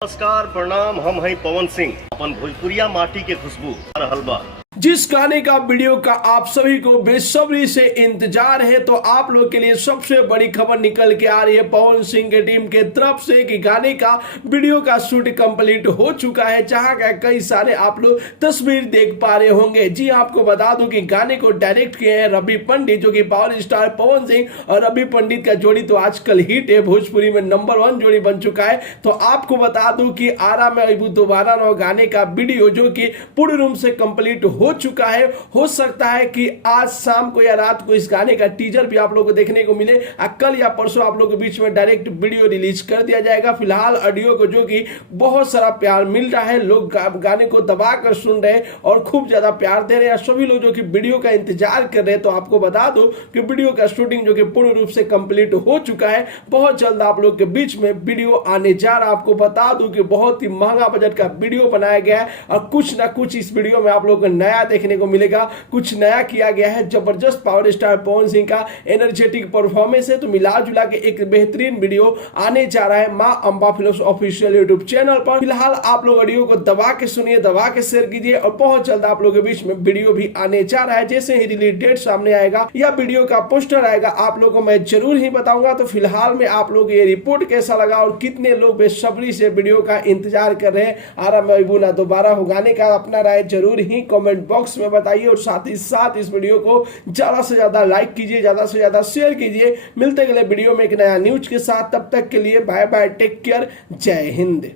नमस्कार प्रणाम, हम हैं पवन सिंह। अपन भोजपुरिया माटी के खुशबू और हलवा जिस गाने का वीडियो का आप सभी को बेसब्री से इंतजार है, तो आप लोग के लिए सबसे बड़ी खबर निकल के आ रही है पवन सिंह के टीम के तरफ से कि गाने का वीडियो का शूट कंप्लीट हो चुका है, जहां का कई सारे आप लोग तस्वीर देख पा रहे होंगे। जी आपको बता दूं कि गाने को डायरेक्ट किए हैं रवि पंडित, जो कि पावर स्टार पवन सिंह और रवि पंडित का जोड़ी तो आजकल हिट है, भोजपुरी में नंबर 1 जोड़ी बन चुका है। तो आपको बता दूं कि आरा में अबू दोबारा नौ गाने का वीडियो जो कि पूर्ण रूप से कंप्लीट हो चुका है। हो सकता है कि आज शाम को या रात को इस गाने का टीजर भी आप लोगों को देखने को मिले। कल या परसों आप लोगों के बीच में डायरेक्ट वीडियो रिलीज कर दिया जाएगा। फिलहाल ऑडियो को जो कि बहुत सारा प्यार मिल रहा है, लोग गाने को दबा कर सुन रहे हैं और खूब ज्यादा प्यार दे रहे हैं। सभी लोग जो कि वीडियो का इंतजार कर रहे हैं, तो आपको बता दो कि वीडियो का शूटिंग जो कि पूर्ण रूप से कंप्लीट हो चुका है। बहुत जल्द आप लोग के बीच में वीडियो आने जा रहा है। आपको बता दूं कि बहुत ही महंगा बजट का वीडियो बनाया गया है और कुछ ना कुछ इस वीडियो में आप लोग को नया देखने को मिलेगा। कुछ नया किया गया है। जबरदस्त पावर स्टार पवन सिंह का एनर्जेटिक परफॉर्मेंस है। तो मिला जुला के एक बेहतरीन वीडियो आने जा रहा है मां Amba films official YouTube channel पर। फिलहाल आप लोग ऑडियो को दबा के सुनिए, दबा के शेयर कीजिए और बहुत जल्द आप लोगों के बीच में वीडियो भी आने जा रहा है। जैसे ही रिलीज डेट सामने आएगा या वीडियो का पोस्टर आएगा, आप लोगों को मैं जरूर ही बताऊंगा। तो फिलहाल में आप लोग ये रिपोर्ट कैसा लगा और कितने लोग बेसब्री से वीडियो का इंतजार कर रहे हैं आरा महबू ना दोबारा हो गाने का, अपना राय जरूर ही कमेंट बॉक्स में बताइए। और साथ ही साथ इस वीडियो को ज्यादा से ज्यादा लाइक कीजिए, ज्यादा से ज्यादा शेयर कीजिए। मिलते अगले वीडियो में एक नया न्यूज के साथ, तब तक के लिए बाय बाय, टेक केयर, जय हिंद।